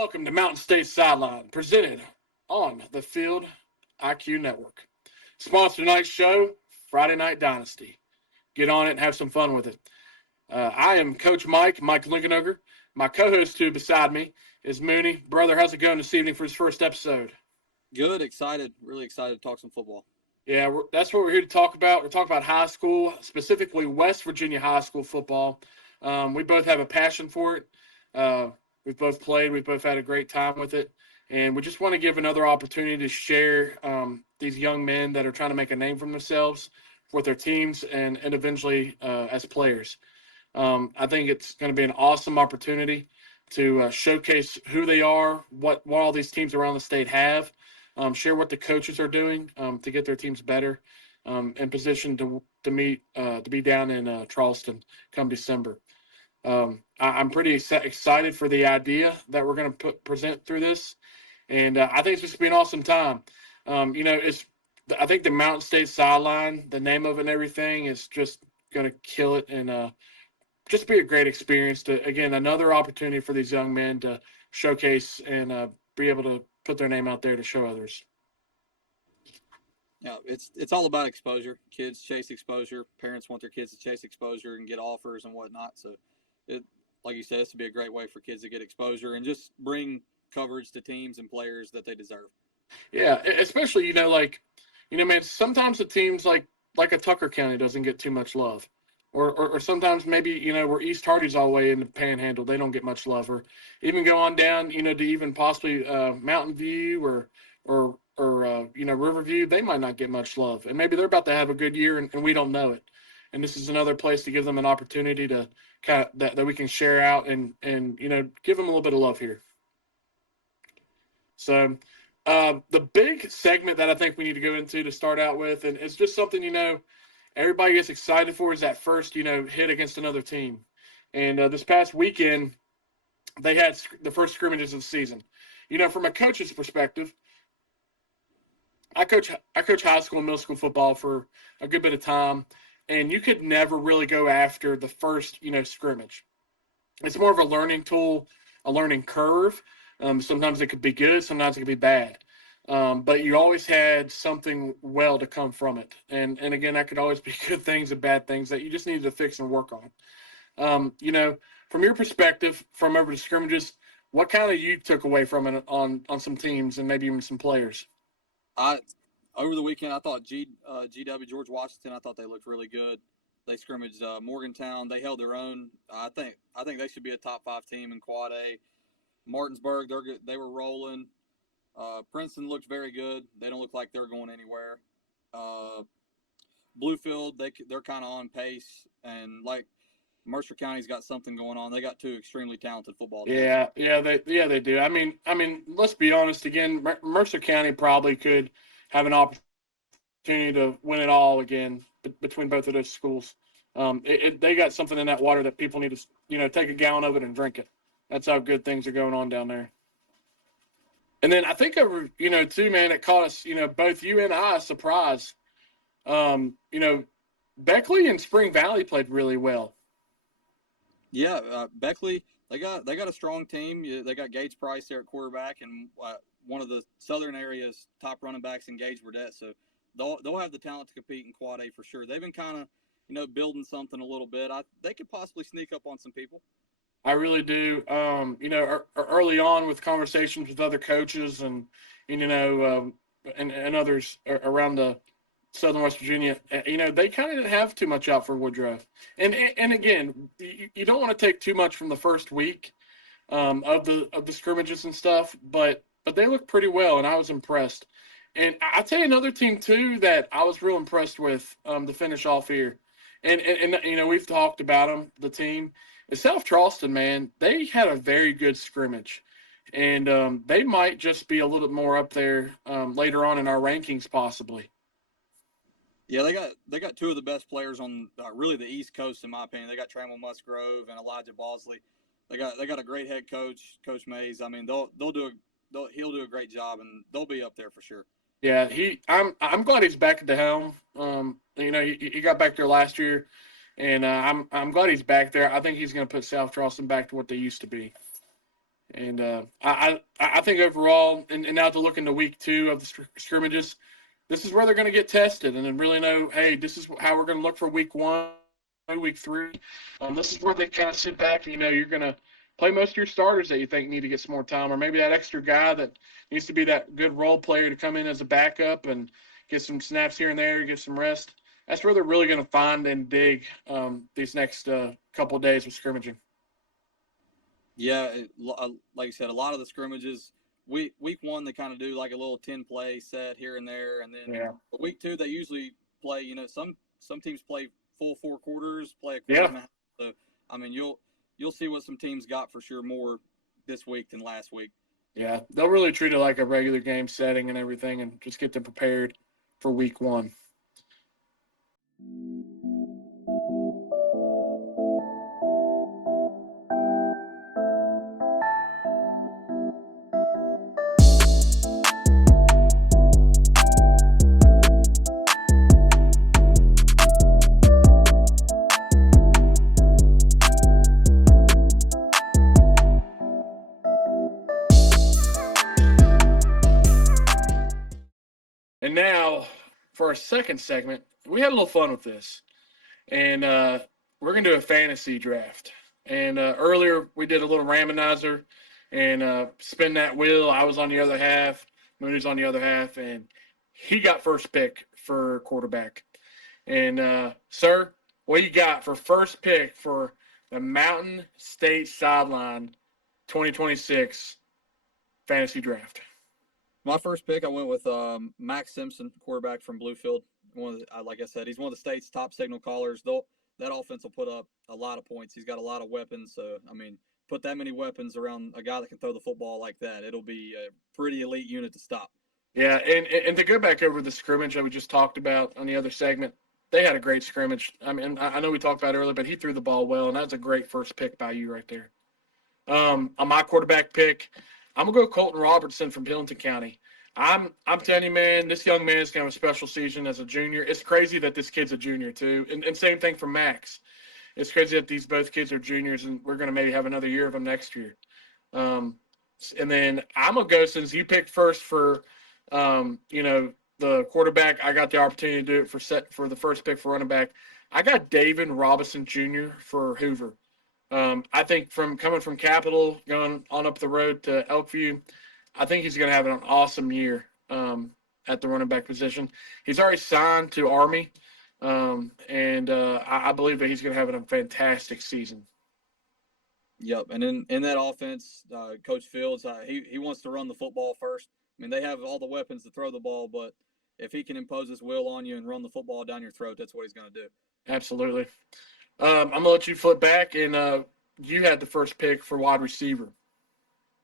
welcome to Mountain State Sideline, presented on the Field IQ Network. Sponsor tonight's show, Friday Night Dynasty. Get on it and have some fun with it. I am Coach Mike Linkenoger. My co-host too beside me is Mooney. Brother, how's it going this evening for his first episode? Good, excited, really excited to talk some football. Yeah, that's what we're here to talk about. We're talking about high school, specifically West Virginia high school football. We both have a passion for it. We've both played. We've both had a great time with it. And we just want to give another opportunity to share these young men that are trying to make a name for themselves with their teams and eventually as players. I think it's going to be an awesome opportunity to showcase who they are, what all these teams around the state have, share what the coaches are doing to get their teams better, and positioned to be down in Charleston come December. I'm pretty excited for the idea that we're going to present through this, and I think it's just going to be an awesome time. I think the Mountain State Sideline, the name of it and everything, is just going to kill it, and just be a great experience. Again, another opportunity for these young men to showcase and be able to put their name out there to show others. Yeah, it's all about exposure. Kids chase exposure. Parents want their kids to chase exposure and get offers and whatnot. So, like you said, this would be a great way for kids to get exposure and just bring coverage to teams and players that they deserve. Yeah, especially man, sometimes the teams like a Tucker County doesn't get too much love, or sometimes maybe where East Hardy's all the way in the Panhandle, they don't get much love, or even go on down to even possibly Mountain View or Riverview, they might not get much love, and maybe they're about to have a good year and we don't know it. And this is another place to give them an opportunity to kind of that we can share out and give them a little bit of love here. So the big segment that I think we need to go into to start out with, and it's just something everybody gets excited for, is that first hit against another team. And this past weekend, they had the first scrimmages of the season. From a coach's perspective, I coach high school and middle school football for a good bit of time, and you could never really go after the first scrimmage. It's more of a learning tool, a learning curve. Sometimes it could be good, sometimes it could be bad. But you always had something well to come from it. And again, that could always be good things and bad things that you just needed to fix and work on. From your perspective, from over the scrimmages, what kind of you took away from it on some teams and maybe even some players? Over the weekend, I thought GW, George Washington, I thought they looked really good. They scrimmaged Morgantown. They held their own. I think they should be a top 5 team in Quad A. Martinsburg, they were rolling. Princeton looked very good. They don't look like they're going anywhere. Bluefield, they're kind of on pace, and like Mercer County's got something going on. They got 2 extremely talented football teams. They do. I mean, let's be honest. Again, Mercer County probably could have an opportunity to win it all again between both of those schools. They got something in that water that people need to take a gallon of it and drink it. That's how good things are going on down there. And then I think too, man, it caught us, both you and I, a surprise. Beckley and Spring Valley played really well. Yeah, Beckley, they got a strong team. They got Gage Price there at quarterback, and one of the southern area's top running backs in Gage Burdett. So they'll have the talent to compete in Quad A for sure. They've been kind of building something a little bit. They could possibly sneak up on some people. I really do. Early on with conversations with other coaches and others around the Southern West Virginia, they kind of didn't have too much out for Woodruff. And again, you don't want to take too much from the first week of the scrimmages and stuff, but they looked pretty well, and I was impressed. And I'll tell you another team too that I was real impressed with to finish off here. And we've talked about them, the team. South Charleston, man, they had a very good scrimmage, and they might just be a little bit more up there later on in our rankings, possibly. Yeah, they got 2 of the best players on really the East Coast, in my opinion. They got Trammell Musgrove and Elijah Bosley. They got a great head coach, Coach Mays. I mean, he'll do a great job, and they'll be up there for sure. Yeah, I'm glad he's back at the helm. He got back there last year. And I'm glad he's back there. I think he's going to put South Charleston back to what they used to be. And I think overall, and now to look into week 2 of the scrimmages, this is where they're going to get tested and then really know, hey, this is how we're going to look for week 1, week 3. This is where they kind of sit back and, you're going to play most of your starters that you think need to get some more time, or maybe that extra guy that needs to be that good role player to come in as a backup and get some snaps here and there, get some rest. That's where they're really going to find and dig these next couple of days of scrimmaging. Yeah, like you said, a lot of the scrimmages, week 1 they kind of do like a little 10-play set here and there, and then week 2 they usually play. Some teams play full 4 quarters, play a quarter and a half. So I mean, you'll see what some teams got for sure more this week than last week. Yeah, they'll really treat it like a regular game setting and everything, and just get them prepared for week 1. And now, for our second segment, we had a little fun with this. And we're going to do a fantasy draft. And earlier, we did a little randomizer and spin that wheel. I was on the other half, Mooney's on the other half, and he got first pick for quarterback. And, sir, what you got for first pick for the Mountain State Sideline 2026 fantasy draft? My first pick, I went with Max Simpson, quarterback from Bluefield. Like I said, he's one of the state's top signal callers. That offense will put up a lot of points. He's got a lot of weapons. So, I mean, put that many weapons around a guy that can throw the football like that, it'll be a pretty elite unit to stop. Yeah, and to go back over the scrimmage that we just talked about on the other segment, they had a great scrimmage. I mean, I know we talked about it earlier, but he threw the ball well, and that's a great first pick by you right there. On my quarterback pick, I'm gonna go Colton Robertson from Pendleton County. I'm telling you, man, this young man is gonna have a special season as a junior. It's crazy that this kid's a junior too, and same thing for Max. It's crazy that these both kids are juniors, and we're gonna maybe have another year of them next year. And then I'm gonna go, since you picked first for, the quarterback. I got the opportunity to do it for the first pick for running back. I got David Robinson Jr. for Hoover. I think coming from Capital, going on up the road to Elkview, I think he's going to have an awesome year at the running back position. He's already signed to Army, and I believe that he's going to have a fantastic season. Yep, and in that offense, Coach Fields, he wants to run the football first. I mean, they have all the weapons to throw the ball, but if he can impose his will on you and run the football down your throat, that's what he's going to do. Absolutely. I'm going to let you flip back, and you had the first pick for wide receiver.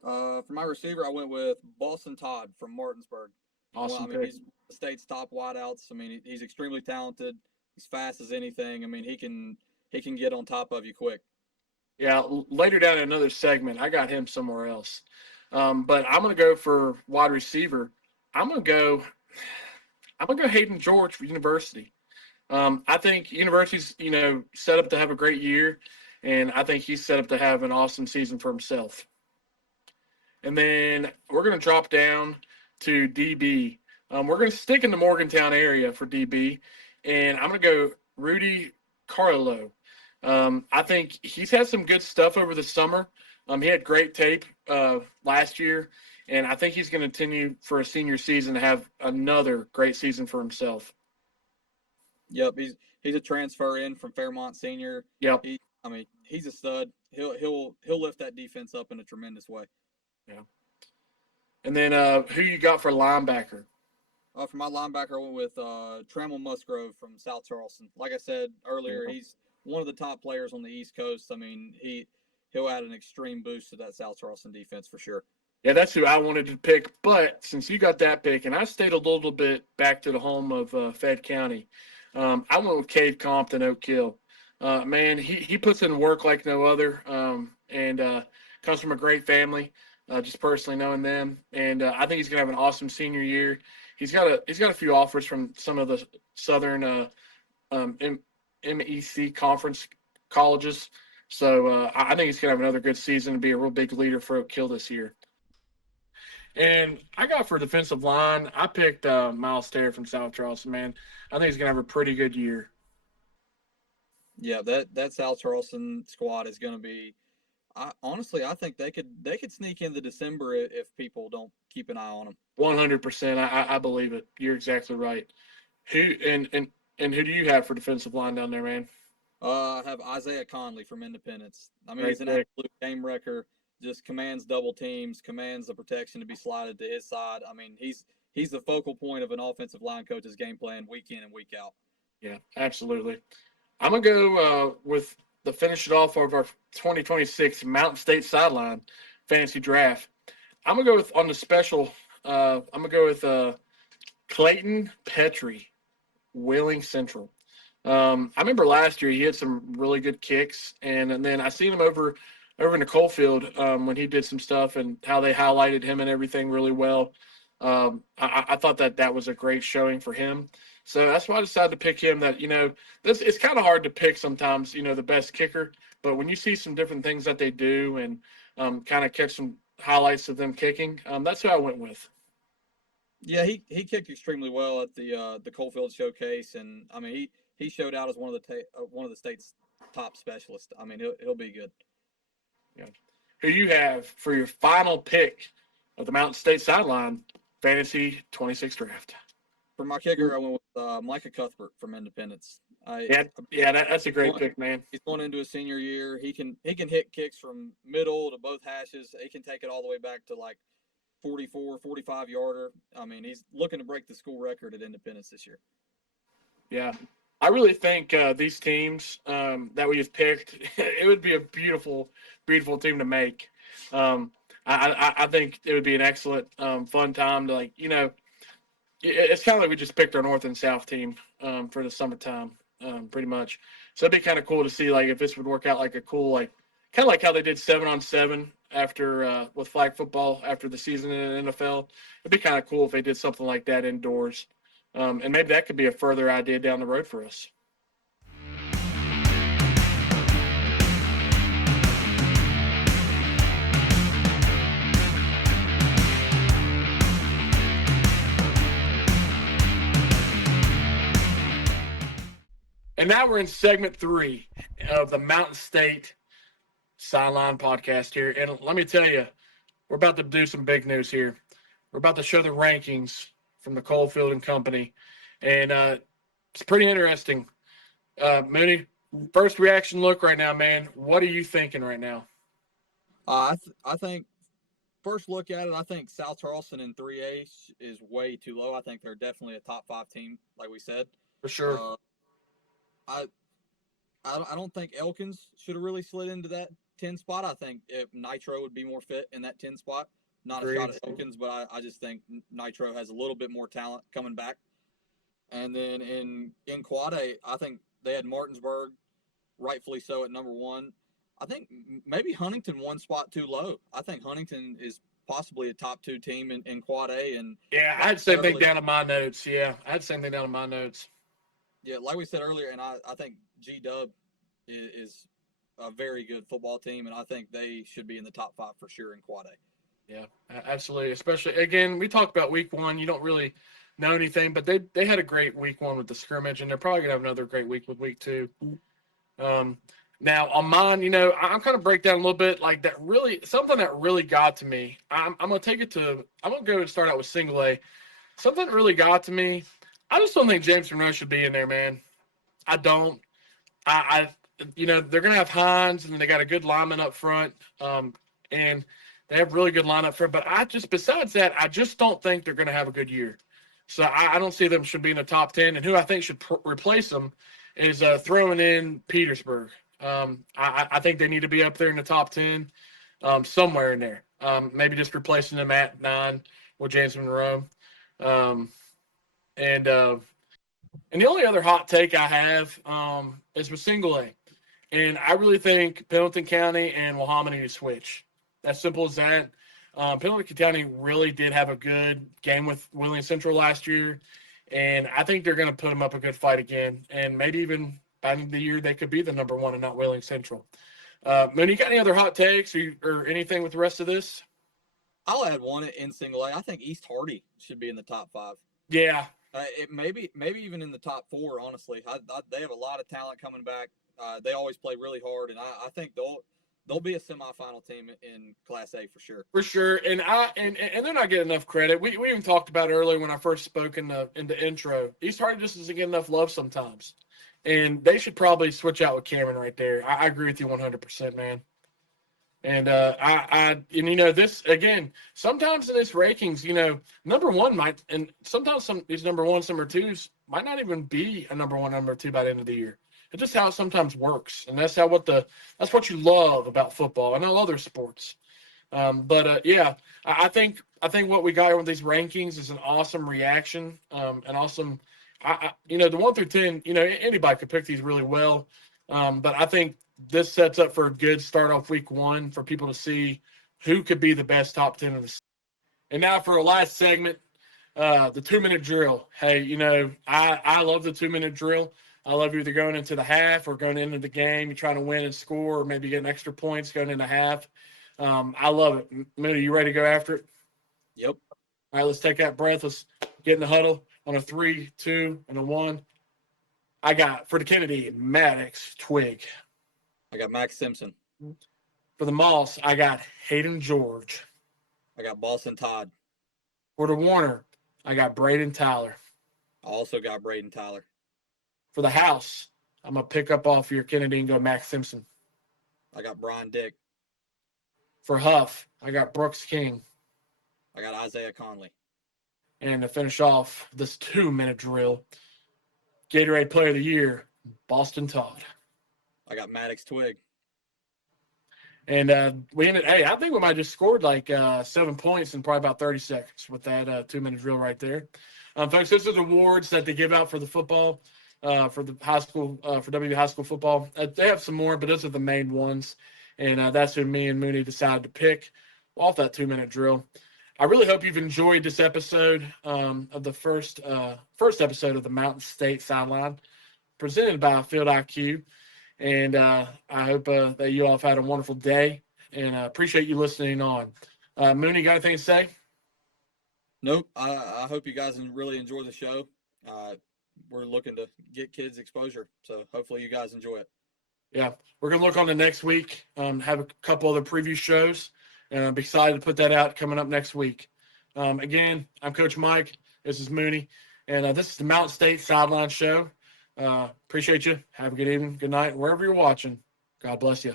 For my receiver, I went with Boston Todd from Martinsburg. Awesome pick. He's the state's top wideouts. I mean, he's extremely talented. He's fast as anything. I mean, he can get on top of you quick. Yeah, later down in another segment, I got him somewhere else. But I'm going to go for wide receiver. I'm going to go Hayden George for University. I think University's, set up to have a great year, and I think he's set up to have an awesome season for himself. And then we're going to drop down to DB. We're going to stick in the Morgantown area for DB, and I'm going to go Rudy Carlo. I think he's had some good stuff over the summer. He had great tape last year, and I think he's going to continue for a senior season to have another great season for himself. Yep, he's a transfer in from Fairmont Senior. Yep. He's a stud. He'll lift that defense up in a tremendous way. Yeah. And then who you got for linebacker? For my linebacker, I went with Trammell Musgrove from South Charleston. Like I said earlier, he's one of the top players on the East Coast. I mean, he'll add an extreme boost to that South Charleston defense for sure. Yeah, that's who I wanted to pick. But since you got that pick, and I stayed a little bit back to the home of Fayette County, I went with Cade Compton, Oak Hill. Man, he puts in work like no other, and comes from a great family. Just personally knowing them, and I think he's gonna have an awesome senior year. He's got a few offers from some of the Southern MEC conference colleges, So I think he's going to have another good season and be a real big leader for Oak Hill this year. And I got for defensive line, I picked Miles Terry from South Charleston, man. I think he's going to have a pretty good year. Yeah, that South Charleston squad is going to be. Honestly, I think they could sneak into December if people don't keep an eye on them. 100%. I believe it. You're exactly right. Who and who do you have for defensive line down there, man? I have Isaiah Conley from Independence. I mean, he's Great an pick. absolute game wrecker. Just commands double teams, commands the protection to be slided to his side. I mean, he's the focal point of an offensive line coach's game plan week in and week out. Yeah, absolutely. I'm gonna go with the finish it off of our 2026 Mountain State Sideline fantasy draft. I'm gonna go with on the special. I'm gonna go with Clayton Petrie, Wheeling Central. I remember last year he had some really good kicks, and then I seen him over in the Coalfield when he did some stuff and how they highlighted him and everything really well. I thought that was a great showing for him. So that's why I decided to pick him. That this it's kind of hard to pick sometimes. The best kicker, but when you see some different things that they do and kind of catch some highlights of them kicking, that's who I went with. Yeah, he kicked extremely well at the Coalfield Showcase, and I mean he showed out as one of the state's top specialists. I mean he'll be good. Yeah. Who you have for your final pick of the Mountain State Sideline Fantasy 26 draft? For my kicker, I went with Micah Cuthbert from Independence. That's a great pick, man. He's going into his senior year. He can hit kicks from middle to both hashes. He can take it all the way back to like 44, 45 yarder. I mean, he's looking to break the school record at Independence this year. Yeah. I really think these teams that we have picked, it would be a beautiful, beautiful team to make. I think it would be an excellent, fun time to it's kind of like we just picked our North and South team for the summertime, pretty much. So it'd be kind of cool to see if this would work out like a cool kind of like how they did 7-on-7 after with flag football after the season in the NFL. It'd be kind of cool if they did something like that indoors, and maybe that could be a further idea down the road for us. And now we're in segment 3 of the Mountain State Sideline podcast here. And let me tell you, we're about to do some big news here. We're about to show the rankings from the Coalfield and Company. And it's pretty interesting. Mooney, first reaction look right now, man. What are you thinking right now? I think first look at it, I think South Charleston in 3A is way too low. I think they're definitely a top 5 team, like we said. For sure. I don't think Elkins should have really slid into that 10 spot. I think if Nitro would be more fit in that 10 spot. Not a shot at Elkins, but I just think Nitro has a little bit more talent coming back. And then in Quad A, I think they had Martinsburg, rightfully so, at number 1. I think maybe Huntington one spot too low. I think Huntington is possibly a top 2 team in Quad A. And yeah, I had the same thing down in my notes. Yeah, I had the same thing down in my notes. Yeah, like we said earlier, and I think G-Dub is a very good football team, and I think they should be in the top 5 for sure in Quad A. Yeah, absolutely. Especially, again, we talked about week 1. You don't really know anything, but they had a great week 1 with the scrimmage, and they're probably going to have another great week with week 2. Now, on mine, I'm kind of break down a little bit like that really – something that really got to me. I'm going to take it to – I'm going to go and start out with single A. Something that really got to me – I just don't think James Monroe should be in there, man. I don't. They're going to have Hines, and they got a good lineman up front, and they have really good line up front. But besides that, I just don't think they're going to have a good year. So I don't see them should be in the top 10. And who I think should replace them is throwing in Petersburg. I think they need to be up there in the top 10, somewhere in there. Maybe just replacing them at 9 with James Monroe. And the only other hot take I have is with single A. And I really think Pendleton County and Wahama need to switch. As simple as that. Pendleton County really did have a good game with Wheeling Central last year. And I think they're going to put them up a good fight again. And maybe even by the end of the year, they could be the number 1 and not Wheeling Central. Man, you got any other hot takes or anything with the rest of this? I'll add one in single A. I think East Hardy should be in the top 5. Yeah, It maybe even in the top 4. Honestly, they have a lot of talent coming back. They always play really hard, and I think they'll be a semifinal team in Class A for sure. for sure. And they're not getting enough credit. We even talked about earlier when I first spoke in the intro. East Hardy just doesn't get enough love sometimes, and they should probably switch out with Cameron right there. I agree with you 100%, man. And this again. Sometimes in this rankings, number one might, and sometimes these number ones, number twos might not even be a number one, number two by the end of the year. It's just how it sometimes works, and that's what you love about football and all other sports. But yeah, I think what we got here with these rankings is an awesome reaction, an awesome. The 1 through 10, anybody could pick these really well, but I think this sets up for a good start off week 1 for people to see who could be the best top 10 of the season. And now for our last segment, the 2-minute drill. Hey, I love the 2-minute drill. I love either going into the half or going into the game. You're trying to win and score, or maybe getting extra points going into half. I love it. Moody, you ready to go after it? Yep. All right, let's take that breath. Let's get in the huddle on a 3, 2, and a 1. I got for the Kennedy, Maddox, Twig. I got Max Simpson. For the Moss, I got Hayden George. I got Boston Todd. For the Warner, I got Braden Tyler. I also got Braden Tyler. For the House, I'm going to pick up off your Kennedy and go Max Simpson. I got Brian Dick. For Huff, I got Brooks King. I got Isaiah Conley. And to finish off this 2-minute drill, Gatorade Player of the Year, Boston Todd. I got Maddox Twig. And we ended. Hey, I think we might have just scored like 7 points in probably about 30 seconds with that 2-minute drill right there. Folks, this is awards that they give out for the football, for the high school, for WV high school football. They have some more, but those are the main ones. And that's who me and Mooney decided to pick off that 2-minute drill. I really hope you've enjoyed this episode of the first episode of the Mountain State Sideline, presented by Field IQ. And I hope that you all have had a wonderful day, and appreciate you listening on. Mooney, got anything to say? Nope. I hope you guys really enjoy the show. We're looking to get kids exposure, so hopefully you guys enjoy it. Yeah, we're going to look on the next week, have a couple other preview shows, and I'm excited to put that out coming up next week. Again, I'm Coach Mike. This is Mooney, and this is the Mountain State Sideline Show. Appreciate you. Have a good evening, good night, wherever you're watching. God bless you.